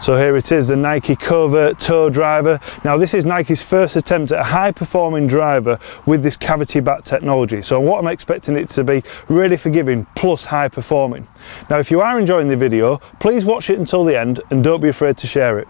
So here it is, the Nike Covert toe driver. Now this is Nike's first attempt at a high performing driver with this cavity back technology. So what I'm expecting it to be really forgiving plus high performing. Now if you are enjoying the video, please watch it until the end and don't be afraid to share it.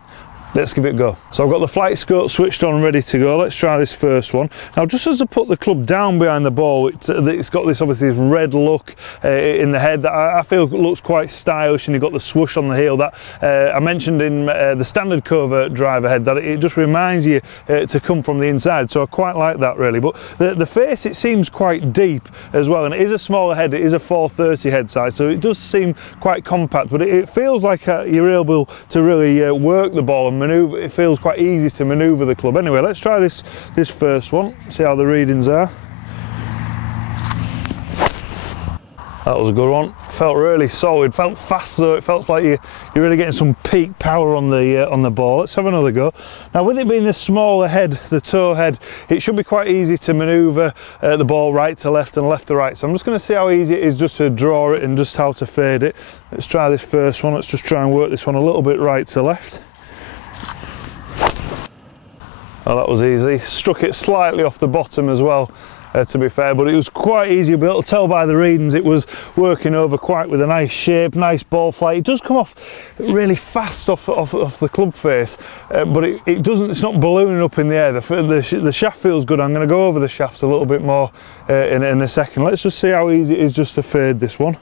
Let's give it a go. So I've got the flight scope switched on, ready to go. Let's try this first one. Now just as I put the club down behind the ball, it's got this obviously this red look in the head that I feel looks quite stylish, and you've got the swoosh on the heel that I mentioned in the standard Covert driver head, that it just reminds you to come from the inside. So I quite like that really. But the face, it seems quite deep as well, and it is a smaller head. It is a 430 head size, so it does seem quite compact, but it feels like you're able to really work the ball and maneuver. It feels quite easy to maneuver the club. Anyway, let's try this first one, see how the readings are. That was a good one. Felt really solid, felt fast though. It felt like you're really getting some peak power on the ball. Let's have another go. Now with it being the smaller head, the toe head, it should be quite easy to maneuver the ball right to left and left to right. So I'm just going to see how easy it is just to draw it and just how to fade it. Let's try this first one. Let's just try and work this one a little bit right to left. Oh, that was easy. Struck it slightly off the bottom as well, to be fair, but it was quite easy. You'll be able to tell by the readings it was working over quite with a nice shape, nice ball flight. It does come off really fast off the club face, but it doesn't. It's not ballooning up in the air. The shaft feels good. I'm going to go over the shafts a little bit more in a second. Let's just see how easy it is just to fade this one.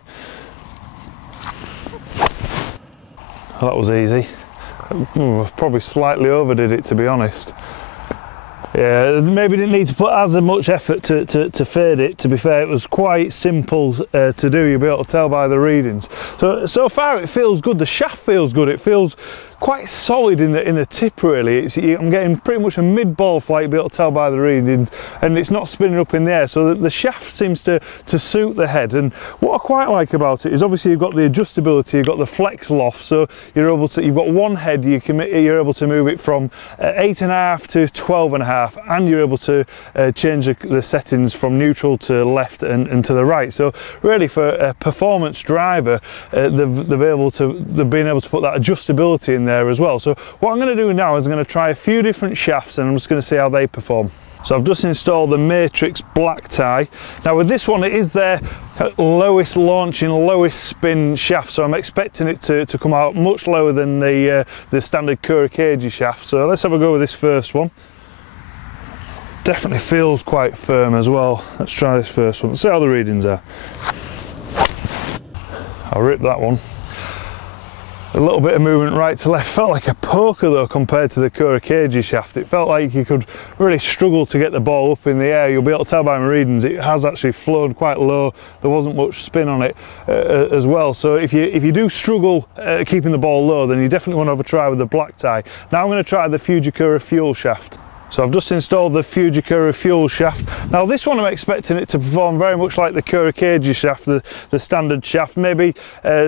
Oh, that was easy. Probably slightly overdid it, to be honest. Yeah, maybe didn't need to put as much effort to fade it. To be fair, it was quite simple to do. You'll be able to tell by the readings. So far it feels good. The shaft feels good. It feels quite solid in the tip really. I'm getting pretty much a mid ball flight, you'll be able to tell by the readings, and it's not spinning up in the air, so the shaft seems to suit the head. And what I quite like about it is obviously you've got the adjustability, you've got the flex loft, so you've got one head, you're able to move it from 8.5 to 12.5, and you're able to change the settings from neutral to left and to the right. So really for a performance driver, they've been able to put that adjustability in there as well. So what I'm going to do now is I'm going to try a few different shafts, and I'm just going to see how they perform. So I've just installed the Matrix black tie. Now with this one, it is their lowest launching, lowest spin shaft, so I'm expecting it to come out much lower than the standard Kurokage shaft. So let's have a go with this first one. Definitely feels quite firm as well. Let's try this first one, see how the readings are. I'll rip that one. A little bit of movement right to left. Felt like a poker though compared to the Kurokage shaft. It felt like you could really struggle to get the ball up in the air. You'll be able to tell by my readings it has actually flowed quite low. There wasn't much spin on it as well. So if you do struggle keeping the ball low, then you definitely want to have a try with the black tie. Now I'm going to try the Fujikura Fuel shaft. So I've just installed the Fujikura Fuel shaft. Now this one I'm expecting it to perform very much like the Kurokage shaft, the standard shaft, maybe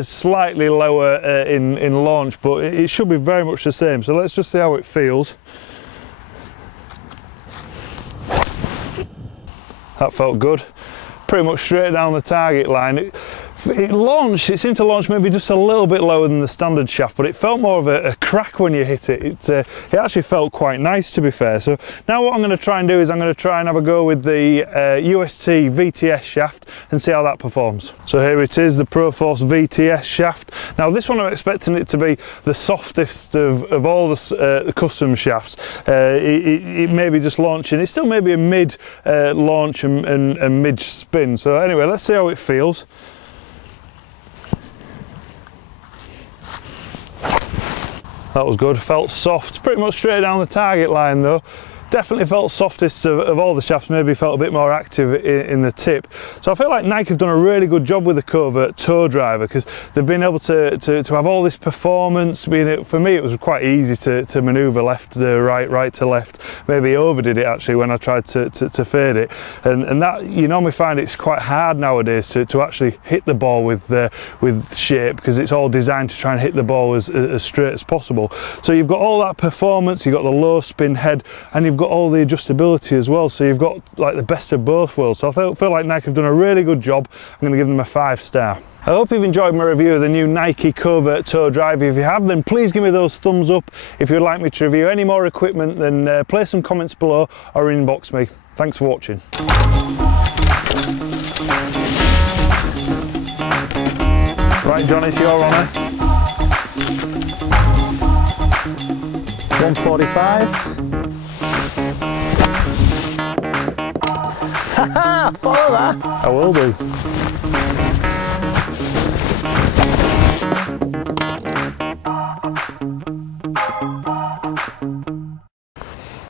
slightly lower in launch, but it should be very much the same. So let's just see how it feels. That felt good. Pretty much straight down the target line. It seemed to launch maybe just a little bit lower than the standard shaft, but it felt more of a crack when you hit it. It actually felt quite nice, to be fair. So now what I'm going to try and do is I'm going to try and have a go with the UST VTS shaft and see how that performs. So here it is, the Force VTS shaft. Now this one I'm expecting it to be the softest of all the custom shafts. It may be just launching, it's still maybe a mid launch and mid spin. So anyway, let's see how it feels. That was good, felt soft, pretty much straight down the target line though. Definitely felt softest of all the shafts, maybe felt a bit more active in the tip. So I feel like Nike have done a really good job with the Covert toe driver, because they've been able to have all this performance. For me, it was quite easy to manoeuvre left to right to left. Maybe overdid it actually when I tried to fade it. And that, you normally find it's quite hard nowadays to actually hit the ball with shape, because it's all designed to try and hit the ball as straight as possible. So you've got all that performance, you've got the low spin head, and you've got all the adjustability as well, so you've got like the best of both worlds. So I feel like Nike have done a really good job. I'm going to give them a 5-star. I hope you've enjoyed my review of the new Nike Covert toe driver. If you have, then please give me those thumbs up. If you'd like me to review any more equipment, then place some comments below or inbox me. Thanks for watching. Right, John, it's your honour. 145. Haha, follow that. I will do.